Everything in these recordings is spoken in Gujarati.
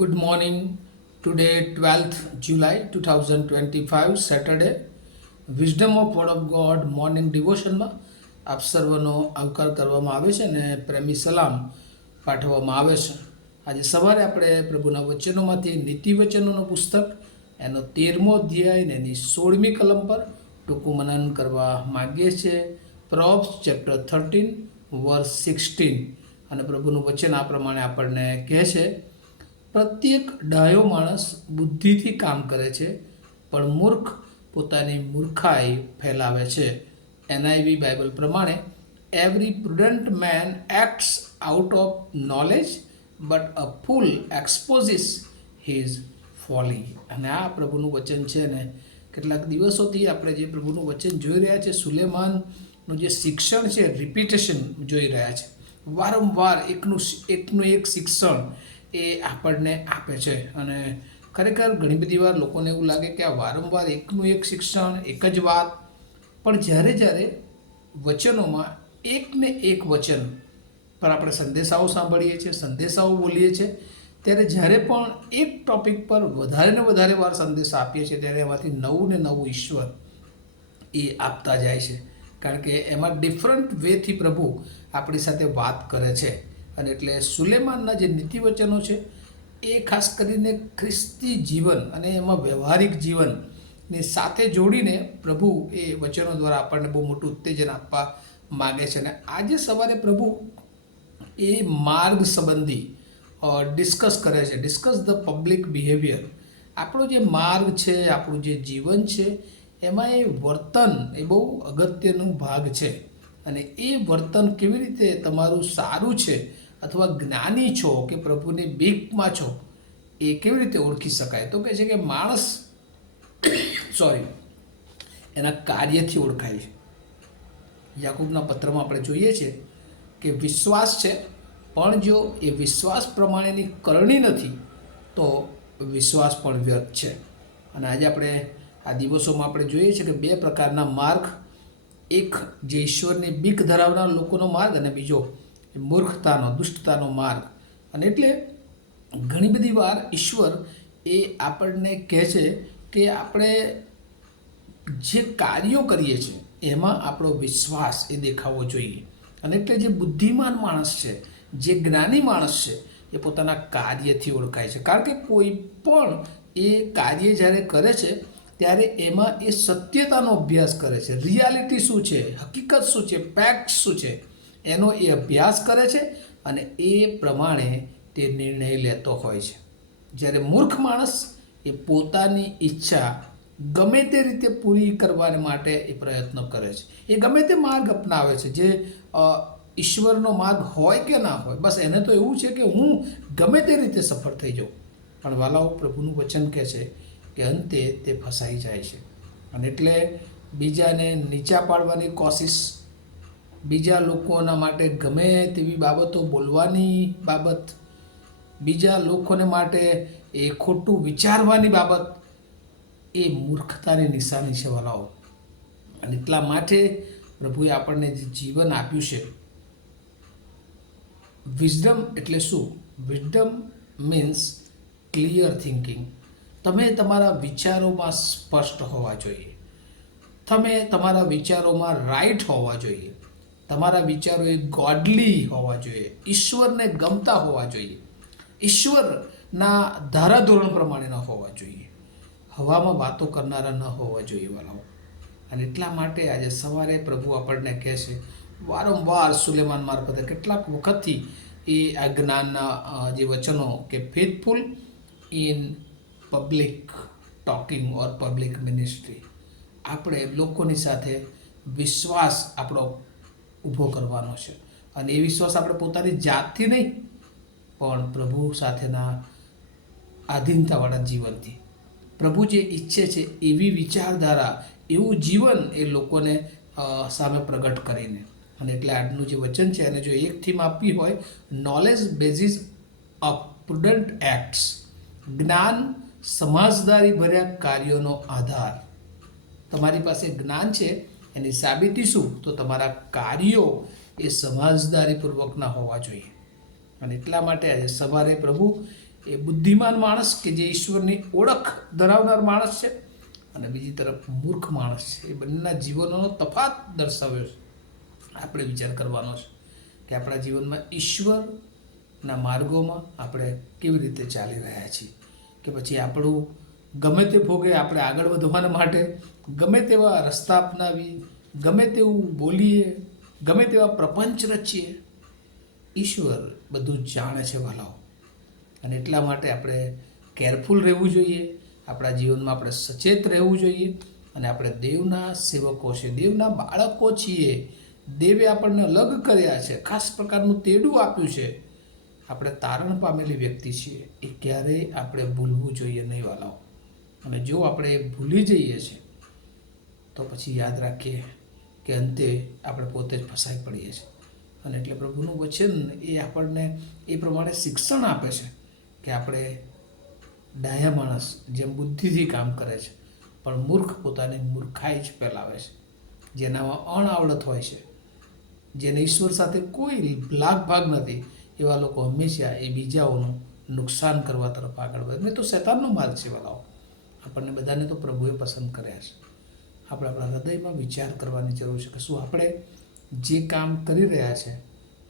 Good morning. Today, 12th July 2025, Saturday. Wisdom of word of God morning ડિવોશનમાં આપ સર્વનો આવકાર કરવામાં આવે છે અને પ્રેમી સલામ પાઠવવામાં આવે છે. આજે સવારે આપણે પ્રભુના વચનોમાંથી નીતિ વચનોનું પુસ્તક એનો 13મો અધ્યાય અને એની 16મી કલમ પર ટૂંકું મનન કરવા માગીએ છીએ. પ્રોબ્સ ચેપ્ટર 13 વર્સ 16 અને પ્રભુનું વચન આ પ્રમાણે આપણને કહે છે, પ્રત્યેક ડાયો માણસ બુદ્ધિથી કામ કરે છે, પણ મૂર્ખ પોતાની મૂર્ખાઈ ફેલાવે છે. NIV બાઇબલ પ્રમાણે every prudent man acts out of knowledge but a fool exposes his folly. અને આ પ્રભુનું વચન છે ને કેટલાક દિવસોથી આપણે જે પ્રભુનું વચન જોઈ રહ્યા છે, સુલેમાનનું જે શિક્ષણ છે, રિપીટેશન જોઈ રહ્યા છે. વારંવાર એકનું એક શિક્ષણ એ આપણને આપે છે અને ખરેખર ઘણી બધી વાર લોકોને એવું લાગે કે આ વારંવાર એકનું એક શિક્ષણ, એક જ વાત. પણ જ્યારે વચનોમાં એકને એક વચન પર આપણે સંદેશાઓ સાંભળીએ છીએ, સંદેશાઓ બોલીએ છીએ, ત્યારે જ્યારે પણ એક ટૉપિક પર વધારે ને વધારે વાર સંદેશા આપીએ છીએ, ત્યારે એમાંથી નવું ને નવું ઈશ્વર એ આપતા જાય છે. કારણ કે એમાં ડિફરન્ટ વેથી પ્રભુ આપણી સાથે વાત કરે છે. અને એટલે સુલેમાનના જે નીતિ વચનો છે એ ખાસ કરીને ખ્રિસ્તી જીવન અને એમાં વ્યવહારિક જીવનની સાથે જોડીને પ્રભુ એ વચનો દ્વારા આપણને બહુ મોટું ઉત્તેજન આપવા માગે છે. અને આજે સવારે પ્રભુ એ માર્ગ સંબંધી ડિસ્કસ કરે છે. Discuss the public behaviour. આપણો જે માર્ગ છે, આપણું જે જીવન છે, એમાં એ વર્તન એ બહુ અગત્યનું ભાગ છે. અને એ વર્તન કેવી રીતે તમારું સારું છે અથવા જ્ઞાની છો કે પ્રભુની બીકમાં છો, એ કેવી રીતે ઓળખી શકાય? તો કહે છે કે માણસ એના કાર્યથી ઓળખાય છે. યાકૂબના પત્રમાં આપણે જોઈએ છીએ કે વિશ્વાસ છે, પણ જો એ વિશ્વાસ પ્રમાણેની કરણી નથી તો વિશ્વાસ પણ વ્યર્થ છે. અને આજે આપણે આ દિવસોમાં આપણે જોઈએ છીએ કે બે પ્રકારના માર્ગ, એક જે ઈશ્વરની બીક ધરાવનાર લોકોનો માર્ગ અને બીજો મૂર્ખતાનો, દુષ્ટતાનો માર્ગ. અને એટલે ઘણી બધી વાર ઈશ્વર એ આપણને કહે છે કે આપણે જે કાર્યો કરીએ છીએ એમાં આપણો વિશ્વાસ એ દેખાવો જોઈએ. અને એટલે જે બુદ્ધિમાન માણસ છે, જે જ્ઞાની માણસ છે, એ પોતાના કાર્યથી ઓળખાય છે. કારણ કે કોઈ પણ એ કાર્ય જ્યારે કરે છે ત્યારે એમાં એ સત્યતાનો અભ્યાસ કરે છે. રિયાલિટી શું છે, હકીકત શું છે, ફેક્ટ શું છે, એનો એ અભ્યાસ કરે છે અને એ પ્રમાણે તે નિર્ણય લેતો હોય છે. જ્યારે મૂર્ખ માણસ એ પોતાની ઈચ્છા ગમે તે રીતે પૂરી કરવા માટે એ પ્રયત્ન કરે છે. એ ગમે તે માર્ગ અપનાવે છે, જે ઈશ્વરનો માર્ગ હોય કે ના હોય, બસ એને તો એવું છે કે હું ગમે તે રીતે સફળ થઈ જાઉં. પણ વાલાઓ, પ્રભુનું વચન કહે છે કે અંતે તે ફસાઈ જાય છે. અને એટલે બીજાને નીચા પાડવાની કોશિશ, બીજા લોકોના માટે ગમે તેવી બાબતો બોલવાની બાબત, બીજા લોકોને માટે એ ખોટું વિચારવાની બાબત, એ મૂર્ખતાની નિશાની છે વાલાઓ. અને એટલા માટે પ્રભુએ આપણને જે જીવન આપ્યું છે, વિઝડમ એટલે શું? Wisdom means clear thinking. તમે તમારા વિચારોમાં સ્પષ્ટ હોવા જોઈએ. તમે તમારા વિચારોમાં રાઈટ હોવા જોઈએ. તમારા વિચારો એ ગોડલી હોવા જોઈએ, ઈશ્વરને ગમતા હોવા જોઈએ, ઈશ્વરના ધારાધોરણ પ્રમાણે ન હોવા જોઈએ, હવામાં વાતો કરનારા ન હોવા જોઈએ વાલાઓ. અને એટલા માટે આજે સવારે પ્રભુ આપણને કહે છે, વારંવાર સુલેમાન મારફતે કેટલાક વખતથી એ આ જ્ઞાનના જે વચનો કે faithful in public talking or public ministry. આપણે લોકોની સાથે વિશ્વાસ આપણો ઊભો કરવાનો છે. અને એ વિશ્વાસ આપણે પોતાની જાતથી નહીં, પણ પ્રભુ સાથેના આધીનતાવાળા જીવનથી. પ્રભુ જે ઈચ્છે છે એવી વિચારધારા, એવું જીવન એ લોકોને સામે પ્રગટ કરીને. અને એટલે આજનું જે વચન છે એને જો એક થીમ આપવી હોય, knowledge basis of prudent acts. જ્ઞાન સમજદારી ભર્યા કાર્યોનો આધાર. તમારી પાસે જ્ઞાન છે, એની સાબિતી શું? તો તમારા કાર્યો એ સમજદારીપૂર્વકના હોવા જોઈએ. અને એટલા માટે આજે સવારે પ્રભુ એ બુદ્ધિમાન માણસ કે જે ઈશ્વરની ઓળખ ધરાવનાર માણસ છે, અને બીજી તરફ મૂર્ખ માણસ છે. એ બંનેના જીવનોનો તફાત દર્શાવ્યો છે. આપણે વિચાર કરવાનો છે કે આપણા જીવનમાં ઈશ્વરના માર્ગોમાં આપણે કેવી રીતે ચાલી રહ્યા છીએ, કે પછી આપણું ગમે તે ભોગે આપણે આગળ વધવાના માટે ગમે તેવા રસ્તા અપનાવી, ગમે તેવું બોલીએ, ગમે તેવા પ્રપંચ રચીએ. ઈશ્વર બધું જ જાણે છે વાલાઓ, અને એટલા માટે આપણે કેરફુલ રહેવું જોઈએ. આપણા જીવનમાં આપણે સચેત રહેવું જોઈએ, અને આપણે દેવના સેવકો છીએ, દેવના બાળકો છીએ. દેવે આપણને અલગ કર્યા છે, ખાસ પ્રકારનું તેડું આપ્યું છે. આપણે તારણ પામેલી વ્યક્તિ છીએ, એ ક્યારેય આપણે ભૂલવું જોઈએ નહીં વાલાઓ. અને જો આપણે એ ભૂલી જઈએ છીએ તો પછી યાદ રાખીએ કે અંતે આપણે પોતે જ ફસાઈ પડીએ છીએ. અને એટલે પ્રભુનું વચન એ આપણને એ પ્રમાણે શિક્ષણ આપે છે કે આપણે ડાયા માણસ જેમ બુદ્ધિથી કામ કરે છે, પણ મૂર્ખ પોતાની મૂર્ખાઈ જ ફેલાવે છે. જેનામાં અણઆવડત હોય છે, જેને ઈશ્વર સાથે કોઈ લાગભાગ નથી, એવા લોકો હંમેશા એ બીજાઓનું નુકસાન કરવા તરફ આગળ વધે. નહીં તો શૈતાનનો માર્ગ છે વાલાઓ. આપણને બધાને તો પ્રભુએ પસંદ કર્યા છે. આપણે આપણા હૃદયમાં વિચાર કરવાની જરૂર છે કે શું આપણે જે કામ કરી રહ્યા છે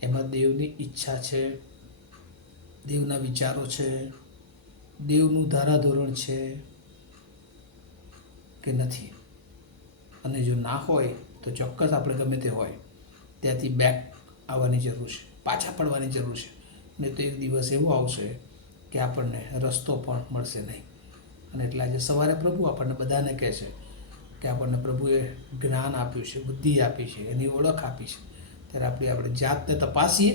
એમાં દેવની ઈચ્છા છે, દેવના વિચારો છે, દેવનું ધારાધોરણ છે કે નથી. અને જો ના હોય તો ચોક્કસ આપણે ગમે તે હોય ત્યાંથી બેક આવવાની જરૂર છે, પાછા પડવાની જરૂર છે. નહીં તો એક દિવસ એવો આવશે કે આપણને રસ્તો પણ મળશે નહીં. અને એટલે આજે સવારે પ્રભુ આપણને બધાને કહે છે કે આપણને પ્રભુએ જ્ઞાન આપ્યું છે, બુદ્ધિ આપી છે, એની ઓળખ આપી છે. ત્યારે આપણે જાતને તપાસીએ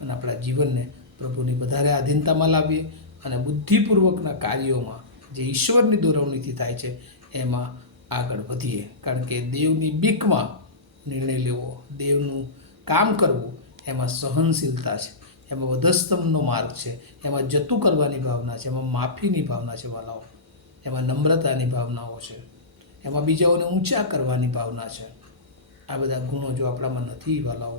અને આપણા જીવનને પ્રભુની વધારે આધીનતામાં લાવીએ, અને બુદ્ધિપૂર્વકના કાર્યોમાં જે ઈશ્વરની દોરવણીથી થાય છે એમાં આગળ વધીએ. કારણ કે દેવની બીકમાં નિર્ણય લેવો, દેવનું કામ કરવું, એમાં સહનશીલતા છે, એમાં વધસ્તંભનો માર્ગ છે, એમાં જતું કરવાની ભાવના છે, એમાં માફીની ભાવના છે વાલાઓ, એમાં નમ્રતાની ભાવનાઓ છે, એમાં બીજાઓને ઊંચા કરવાની ભાવના છે. આ બધા ગુણો જો આપણામાં નથી વાલાઓ,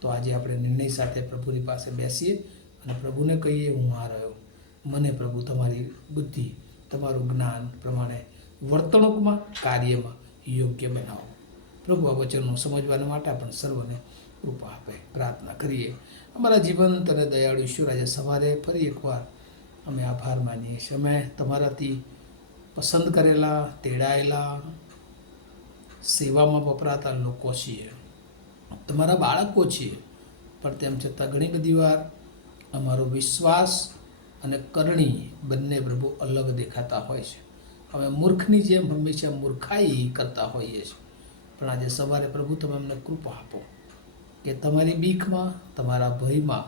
તો આજે આપણે નિર્ણય સાથે પ્રભુની પાસે બેસીએ અને પ્રભુને કહીએ, હું આ રહ્યો, મને પ્રભુ તમારી બુદ્ધિ, તમારું જ્ઞાન પ્રમાણે વર્તણૂકમાં, કાર્યમાં યોગ્ય બનાવો. પ્રભુ આ વચનનો સમજવાના માટે આપણને સર્વને કૃપા આપે. પ્રાર્થના કરીએ. અમારા જીવંત અને દયાળુ ઈશ્વર, આજે સવારે ફરી એકવાર અમે આભાર માનીએ છીએ. અમે તમારાથી પસંદ કરેલા, તેડાયેલા, સેવામાં વપરાતા લોકો છીએ, તમારા બાળકો છીએ. પણ તેમ છતાં ઘણી બધી વાર અમારો વિશ્વાસ અને કરણી બંને પ્રભુ અલગ દેખાતા હોય છે. અમે મૂર્ખની જેમ હંમેશા મૂર્ખાઈ કરતા હોઈએ છીએ. પણ આજે સવારે પ્રભુ તમે અમને કૃપા આપો કે તમારી બીકમાં, તમારા ભયમાં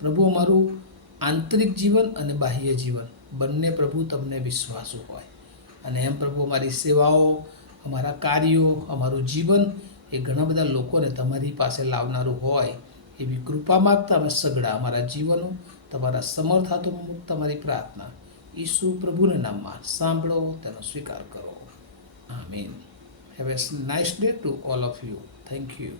પ્રભુ અમારું આંતરિક જીવન અને બાહ્ય જીવન બંને પ્રભુ તમને વિશ્વાસુ હોય. અને એમ પ્રભુ અમારી સેવાઓ, અમારા કાર્યો, અમારું જીવન એ ઘણા બધા લોકોને તમારી પાસે લાવનારું હોય, એવી કૃપા માગતા અમે સગડા અમારા જીવનો તમારા સમર્થ હાથોમાં મૂકતા અમારી પ્રાર્થના ઈસુ પ્રભુના નામમાં સાંભળો, તેનો સ્વીકાર કરો. આમીન. Have a nice day to all of you. Thank you.